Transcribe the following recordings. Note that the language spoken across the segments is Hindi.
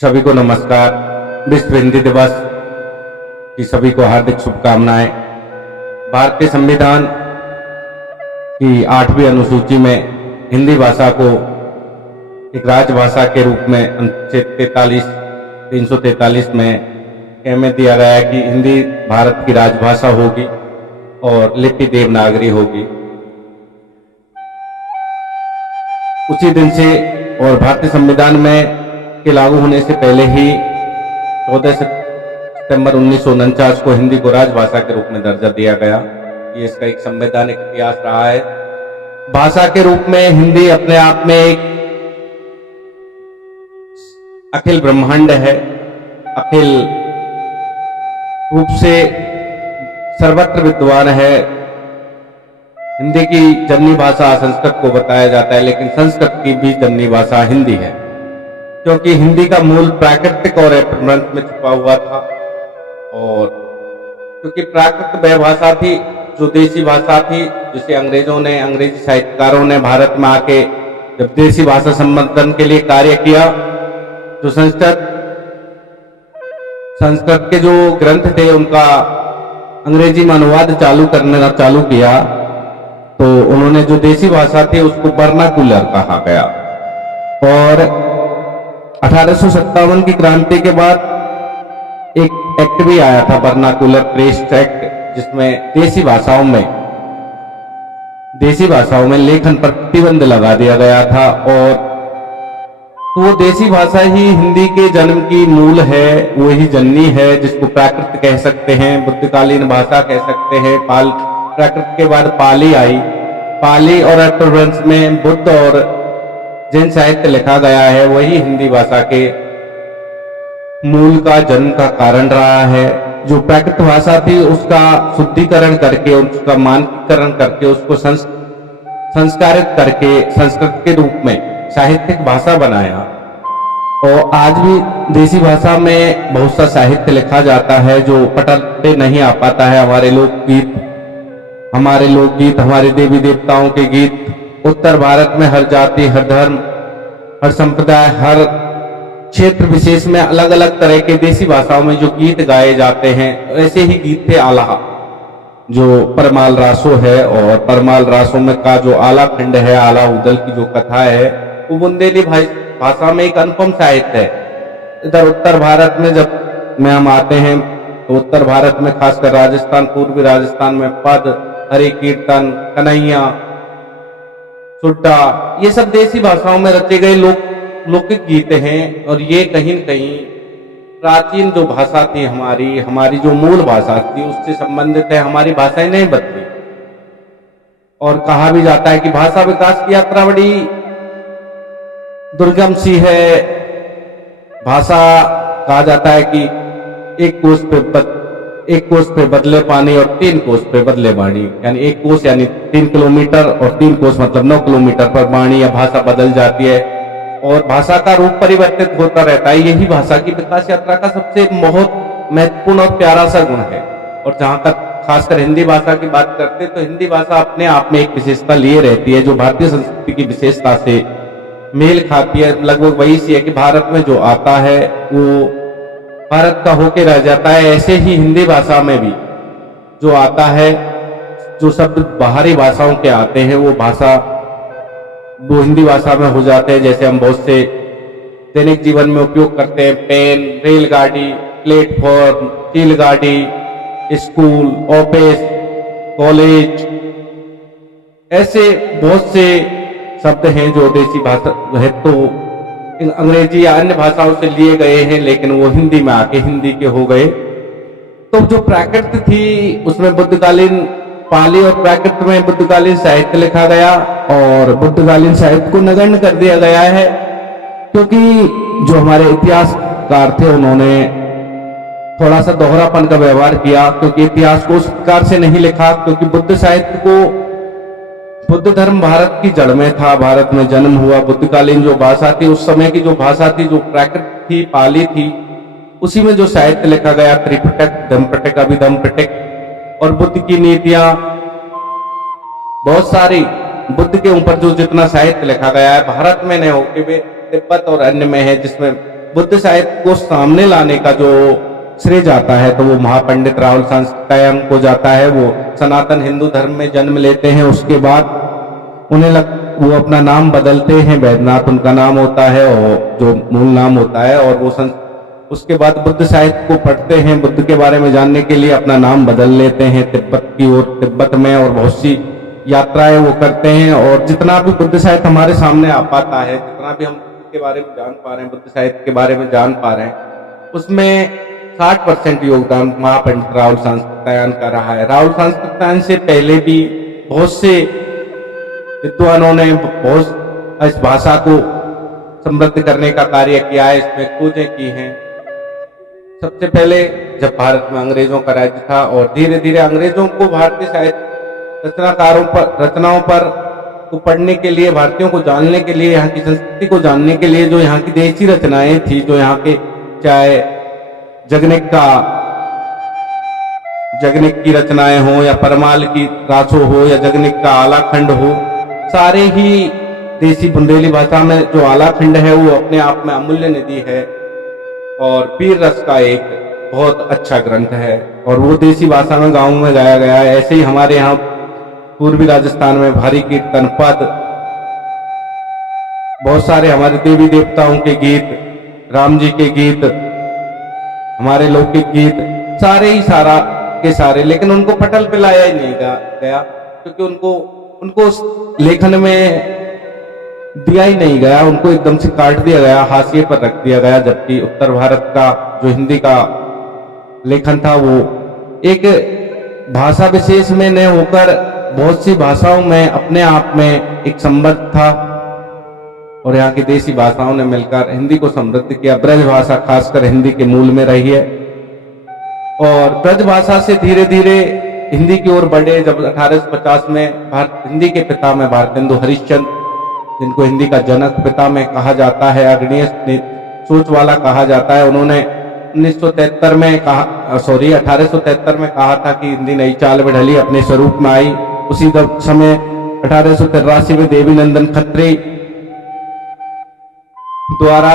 सभी को नमस्कार। विश्व हिंदी दिवस की सभी को हार्दिक शुभकामनाएं। भारतीय संविधान की 8वीं अनुसूची में हिंदी भाषा को एक राजभाषा के रूप में अनुच्छेद 343 में कहमें दिया गया है कि हिंदी भारत की राजभाषा होगी और लिपि देवनागरी होगी। उसी दिन से और भारतीय संविधान में के लागू होने से पहले ही 14 सितंबर 1949 को हिंदी को राजभाषा के रूप में दर्जा दिया गया। ये इसका एक संवैधानिक इतिहास रहा है। भाषा के रूप में हिंदी अपने आप में एक अखिल ब्रह्मांड है, अखिल रूप से सर्वत्र विद्वान है। हिंदी की जननी भाषा संस्कृत को बताया जाता है, लेकिन संस्कृत की भी जननी भाषा हिंदी है, क्योंकि हिंदी का मूल प्राकृतिक और अपभ्रंश में छुपा हुआ था। और क्योंकि प्राकृत वह भाषा थी जो देसी भाषा थी, जिसे अंग्रेजी साहित्यकारों ने भारत में आके जब देसी भाषा संवर्धन के लिए कार्य किया, जो संस्कृत के जो ग्रंथ थे उनका अंग्रेजी में अनुवाद करना चालू किया, तो उन्होंने जो देसी भाषा थी उसको वर्नाकुलर कहा गया। और 1857 की क्रांति के बाद एक एक्ट भी आया था, वर्नाकुलर प्रेस्ट एक्ट, जिसमें देसी भाषाओं में लेखन पर प्रतिबंध लगा दिया गया था। और तो वो देसी भाषा ही हिंदी के जन्म की मूल है, वही जननी है, जिसको प्राकृत कह सकते हैं, बुद्धकालीन भाषा कह सकते हैं। प्राकृत के बाद पाली आई। पाली और अपभ्रंश में बुद्ध और जैन साहित्य लिखा गया है, वही हिंदी भाषा के मूल का जन्म का कारण रहा है। जो प्राकृत भाषा थी उसका शुद्धिकरण करके, उसका मानकीकरण करके, उसको संस्कारित करके संस्कृत के रूप में साहित्यिक भाषा बनाया। और आज भी देसी भाषा में बहुत सा साहित्य लिखा जाता है जो पटल पे नहीं आ पाता है। हमारे लोकगीत, हमारे देवी देवताओं के गीत, उत्तर भारत में हर जाति, हर धर्म, हर संप्रदाय, हर क्षेत्र विशेष में अलग अलग तरह के देसी भाषाओं में जो गीत गाए जाते हैं, ऐसे ही गीत थे आला, जो परमाल रासो है। और परमाल रासो में का जो आला खंड है, आला उदल की जो कथा है, वो बुंदेली भाषा में एक अनुपम साहित्य है। इधर उत्तर भारत में जब में हम आते हैं तो उत्तर भारत में खासकर राजस्थान, पूर्वी राजस्थान में पद, हरि कीर्तन, कन्हैया, सुड्डा, ये सब देसी भाषाओं में रचे गए लौकिक गीत हैं। और ये कहीं न कहीं प्राचीन जो भाषा थी हमारी जो मूल भाषा थी उससे संबंधित है। हमारी भाषाएं नहीं बदली। और कहा भी जाता है कि भाषा विकास की यात्रा बड़ी दुर्गम सी है। भाषा कहा जाता है कि एक कोस पे बदले पानी और 3 कोस पे बदले वाणी, यानी एक कोस यानी 3 किलोमीटर और 3 कोस मतलब 9 किलोमीटर पर वाणी या भाषा बदल जाती है और भाषा का रूप परिवर्तित होता रहता है। यही भाषा की विकास यात्रा का सबसे बहुत महत्वपूर्ण और प्यारा सा गुण है। और जहां तक खासकर हिंदी भाषा की बात करते हैं तो हिंदी भाषा अपने आप में एक विशेषता लिए रहती है, जो भारतीय संस्कृति की विशेषता से मेल खाती है। लगभग वही सी है कि भारत में जो आता है वो भारत का होके रह जाता है। ऐसे ही हिंदी भाषा में भी जो आता है, जो शब्द बाहरी भाषाओं के आते हैं वो हिंदी भाषा में हो जाते हैं। जैसे हम बहुत से दैनिक जीवन में उपयोग करते हैं, पेन, रेलगाड़ी, प्लेटफॉर्म, रेलगाड़ी, स्कूल, ऑफिस, कॉलेज, ऐसे बहुत से शब्द हैं जो देसी भाषा है तो अंग्रेजी या अन्य भाषाओं से लिए गए हैं, लेकिन वो हिंदी में आके हिंदी के हो गए। तो जो प्राकृत थी उसमें बुद्धकालीन पाली और प्राकृत में बुद्धकालीन साहित्य लिखा गया और बुद्धकालीन साहित्य को नगण्य कर दिया गया है, क्योंकि जो हमारे इतिहासकार थे उन्होंने थोड़ा सा दोहरापन का व्यवहार किया, क्योंकि इतिहास को उस प्रकार से नहीं लिखा। क्योंकि बुद्ध धर्म भारत की जड़ में था, भारत में जन्म हुआ। बुद्धकालीन जो भाषा थी, उस समय की जो भाषा थी, जो प्राकृत थी, पाली थी, उसी में जो साहित्य लिखा गया, त्रिपिटक, धम्मपिटक, अभिधम्मपिटक, और बुद्ध की नीतियां, बहुत सारी बुद्ध के ऊपर जो जितना साहित्य लिखा गया है भारत में नहीं होके वे तिब्बत और अन्य में है, जिसमें बुद्ध साहित्य को सामने लाने का जो श्रेय जाता है तो वो महापंडित राहुल सांस्कृत्यायन को जाता है। वो सनातन हिंदू धर्म में जन्म लेते हैं, उसके बाद वो अपना नाम बदलते हैं, वैद्यनाथ उनका नाम होता है और जो मूल नाम होता है, और वो उसके बाद बुद्ध साहित्य को पढ़ते हैं, बुद्ध के बारे में जानने के लिए अपना नाम बदल लेते हैं तिब्बत की ओर, तिब्बत में, और बहुत सी यात्राएं वो करते हैं। और जितना भी बुद्ध साहित्य हमारे सामने आ पाता है, जितना भी हम बुद्ध के बारे में जान पा रहे हैं, बुद्ध साहित्य के बारे में जान पा रहे हैं, उसमें 60% योगदान महापंडित राहुल सांस्कृत्यायन का रहा है। राहुल सांस्कृत्यायन से पहले भी बहुत से विद्वानों ने बहुत इस भाषा को समृद्ध करने का कार्य किया है, इसमें खोजें की हैं। सबसे पहले जब भारत में अंग्रेजों का राज्य था और धीरे धीरे अंग्रेजों को भारतीय साहित्य रचनाओं पर को पढ़ने के लिए, भारतीयों को जानने के लिए, यहाँ की संस्कृति को जानने के लिए, जो यहाँ की देशी रचनाएं थी, जो यहाँ के चाहे जगनिक की रचनाएं हो या परमाल की रासो हो या जगनिक का आलाखंड हो, सारे ही देसी बुंदेली भाषा में जो आलाखंड है वो अपने आप में अमूल्य निधि है और पीर रस का एक बहुत अच्छा ग्रंथ है और वो देसी भाषा में गाँव में गाया गया है। ऐसे ही हमारे यहाँ पूर्वी राजस्थान में भारी कीर्तन पद, बहुत सारे हमारे देवी देवताओं के गीत, राम जी के गीत, हमारे लौकिक गीत, सारे ही के सारे, लेकिन उनको पटल पे लाया ही नहीं गया क्योंकि उनको उस लेखन में दिया ही नहीं गया, उनको एकदम से काट दिया गया, हाशिए पर रख दिया गया। जबकि उत्तर भारत का जो हिंदी का लेखन था वो एक भाषा विशेष में न होकर बहुत सी भाषाओं में अपने आप में एक संबद्ध था और यहाँ की देसी भाषाओं ने मिलकर हिंदी को समृद्ध किया। ब्रज भाषा खासकर हिंदी के मूल में रही है और ब्रज भाषा से धीरे धीरे हिंदी की ओर बढ़े। जब 1850 में हिंदी के पिता में भारतेंदु हरिश्चंद्र, जिनको हिंदी का जनक पिता में कहा जाता है, अग्रणीय सोच वाला कहा जाता है, उन्होंने 1873 में कहा था कि हिंदी नई चाल में ढली, अपने स्वरूप में आई। उसी समय 1883 में देवीनंदन खत्री द्वारा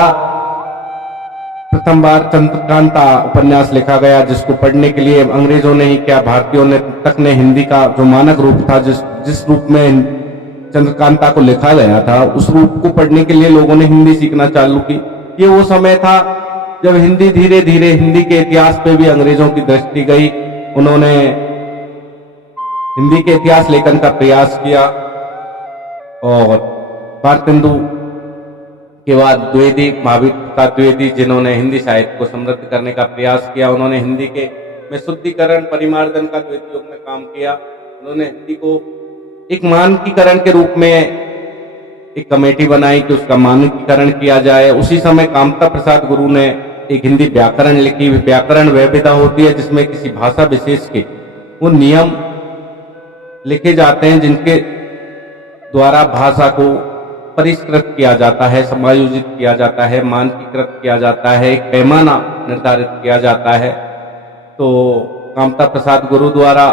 प्रथम बार चंद्रकांता उपन्यास लिखा गया, जिसको पढ़ने के लिए अंग्रेजों ने ही क्या भारतीयों ने हिंदी का जो मानक रूप था, जिस रूप में चंद्रकांता को लिखा गया था, उस रूप को पढ़ने के लिए लोगों ने हिंदी सीखना चालू की। ये वो समय था जब हिंदी धीरे धीरे हिंदी के इतिहास पे भी अंग्रेजों की दृष्टि गई। उन्होंने हिंदी के इतिहास लेखन का प्रयास किया और भारतेंदु के बाद द्विवेदी, महावीर प्रसाद द्विवेदी, जिन्होंने हिंदी साहित्य को समृद्ध करने का प्रयास किया, उन्होंने हिंदी के में शुद्धिकरण, परिमार्जन का द्वितीय युग में काम किया। उन्होंने हिंदी को एक मानकीकरण के रूप में एक कमेटी बनाई कि उसका मानकीकरण किया जाए। उसी समय कामता प्रसाद गुरु ने एक हिंदी व्याकरण लिखी। व्याकरण वह विधा होती है जिसमें किसी भाषा विशेष के वो नियम लिखे जाते हैं जिनके द्वारा भाषा को परिष्कृत किया जाता है, समायोजित किया जाता है, मानकीकृत किया जाता है, एक पैमाना निर्धारित किया जाता है। तो कामता प्रसाद गुरु द्वारा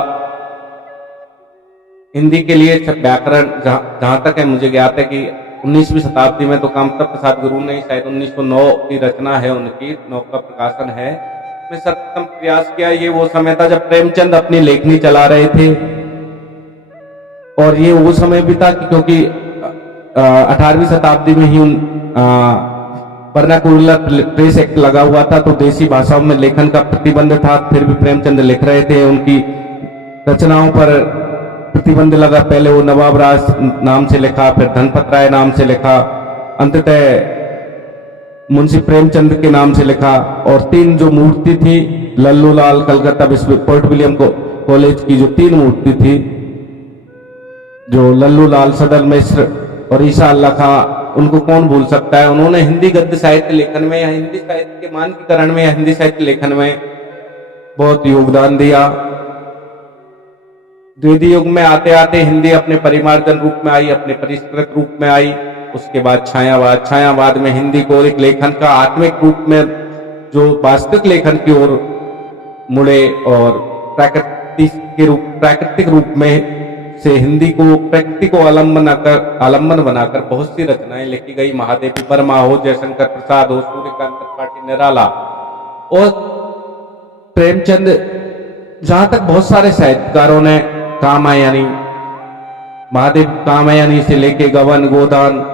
हिंदी के लिए व्याकरण, जहां तक है मुझे ज्ञात है कि 19वीं शताब्दी में तो कामता प्रसाद गुरु ने शायद 1909 की रचना है, उनकी 9 का प्रकाशन है, में सर्वप्रथम प्रयास किया। ये वो समय था जब प्रेमचंद अपनी लेखनी चला रहे थे और ये वो समय भी था क्योंकि 18वीं शताब्दी में ही वर्नाकुलर प्रेस एक्ट लगा हुआ था, तो देसी भाषाओं में लेखन का प्रतिबंध था। फिर भी प्रेमचंद लिख रहे थे, उनकी रचनाओं पर प्रतिबंध लगा। पहले वो नवाब राज नाम से लिखा, फिर धनपत राय नाम से लिखा, अंततः मुंशी प्रेमचंद के नाम से लिखा। और 3 जो मूर्ति थी, लल्लू लाल कलकत्ता पोर्ट विलियम कॉलेज की जो 3 मूर्ति थी, जो लल्लू लाल, सदर मिश्र और ईसा अल्लाह खां, उनको कौन भूल सकता है। उन्होंने हिंदी गद्य साहित्य लेखन में या हिंदी साहित्य के मानकीकरण में या हिंदी साहित्य लेखन में बहुत योगदान दिया। द्वितीय युग में आते आते हिंदी अपने परिमार्जन रूप में आई, अपने परिष्कृत रूप में आई। उसके बाद छायावाद में हिंदी को एक लेखन का आत्मिक रूप में, जो वास्तविक लेखन की ओर मुड़े और प्राकृतिक रूप में से हिंदी को प्रकृति को आलम्बन बनाकर बहुत सी रचनाएं लिखी गई। महादेवी वर्मा हो, जयशंकर प्रसाद हो, सूर्यकांत त्रिपाठी निराला और प्रेमचंद, जहां तक बहुत सारे साहित्यकारों ने कामायनी, महादेव कामायनी से लेके गवन, गोदान,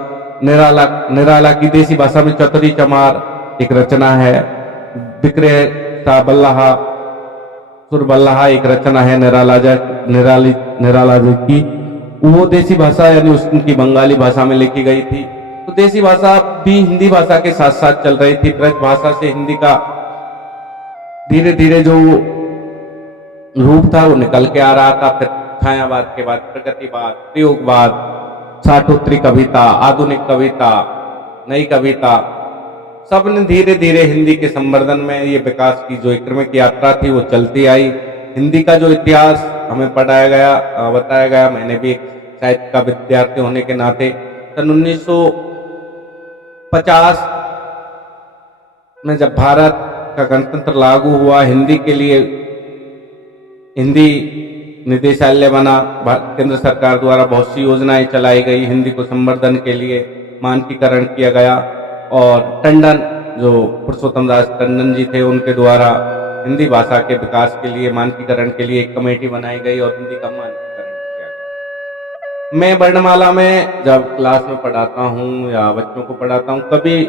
निराला की देसी भाषा में चौधरी चमार एक रचना है, विक्रय बल्लाहा सुर बल्लाहा एक रचना है निराला जी की, वो देसी भाषा यानी उनकी बंगाली भाषा में लिखी गई थी। तो देसी भाषा भी हिंदी भाषा के साथ साथ चल रही थी। ब्रज भाषा से हिंदी का धीरे धीरे जो रूप था वो निकल के आ रहा था। फिर छायावाद के बाद प्रगतिवाद, प्रयोगवाद, साठोत्तरी कविता, आधुनिक कविता, नई कविता, सब ने धीरे धीरे हिंदी के संवर्धन में ये विकास की जो क्रमिक यात्रा थी वो चलती आई। हिंदी का जो इतिहास हमें बताया गया, मैंने भी एक साहित्य का विद्यार्थी होने के नाते सन 1950 में जब भारत का गणतंत्र लागू हुआ, हिंदी के लिए हिंदी निदेशालय बना, केंद्र सरकार द्वारा बहुत सी योजनाएं चलाई गई, हिंदी को संवर्धन के लिए मानकीकरण किया गया और टंडन जो पुरुषोत्तम दास टंडन जी थे उनके द्वारा हिंदी भाषा के विकास के लिए मानकीकरण के लिए एक कमेटी बनाई गई और हिंदी का मानकीकरण किया गया। मैं वर्णमाला में जब क्लास में पढ़ाता हूँ या बच्चों को पढ़ाता हूँ, कभी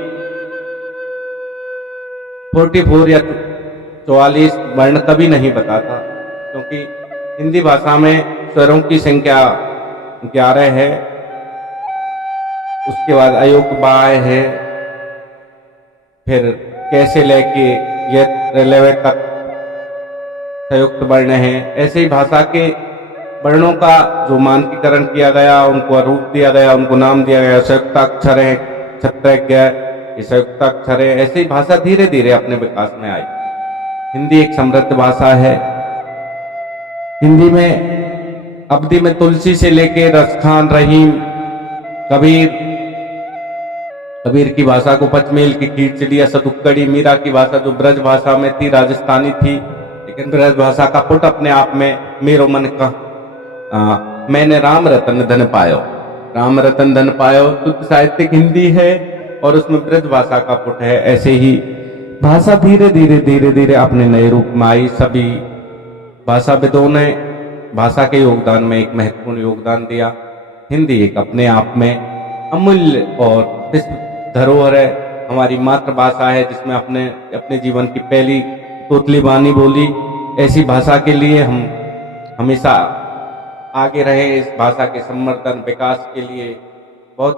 44 या 44 वर्ण कभी नहीं बताता, क्योंकि हिंदी भाषा में स्वरों की संख्या 11 है, उसके बाद अयोग बाय है, फिर कैसे लेके ये तक संयुक्त वर्ण है। ऐसे ही भाषा के वर्णों का जो मानकीकरण किया गया, उनको रूप दिया गया, उनको नाम दिया गया। संयुक्ताक्षर है, छत्रज्ञ, ये संयुक्ताक्षर है। ऐसे ही भाषा धीरे धीरे अपने विकास में आई। हिंदी एक समृद्ध भाषा है। हिंदी में अवधि में तुलसी से लेके रसखान, रहीम, कबीर की भाषा को पचमेल की खींचड़िया, सतुक्कड़ी, मीरा की भाषा जो ब्रज भाषा में थी, राजस्थानी थी, लेकिन ब्रज भाषा का पुट अपने आप में मेरो मन का मैंने राम रतन धन पायो, राम रतन धन पायो शुद्ध साहित्यिक हिंदी है और उसमें ब्रज भाषा का पुट है। ऐसे ही भाषा धीरे धीरे अपने नए रूप में आई। सभी भाषाविदों ने भाषा के योगदान में एक महत्वपूर्ण योगदान दिया। हिंदी एक अपने आप में अमूल्य और धरोहर है, हमारी मातृभाषा है जिसमें अपने जीवन की पहली तोतली बानी बोली। ऐसी भाषा के लिए हम हमेशा आगे रहे, इस भाषा के संवर्धन विकास के लिए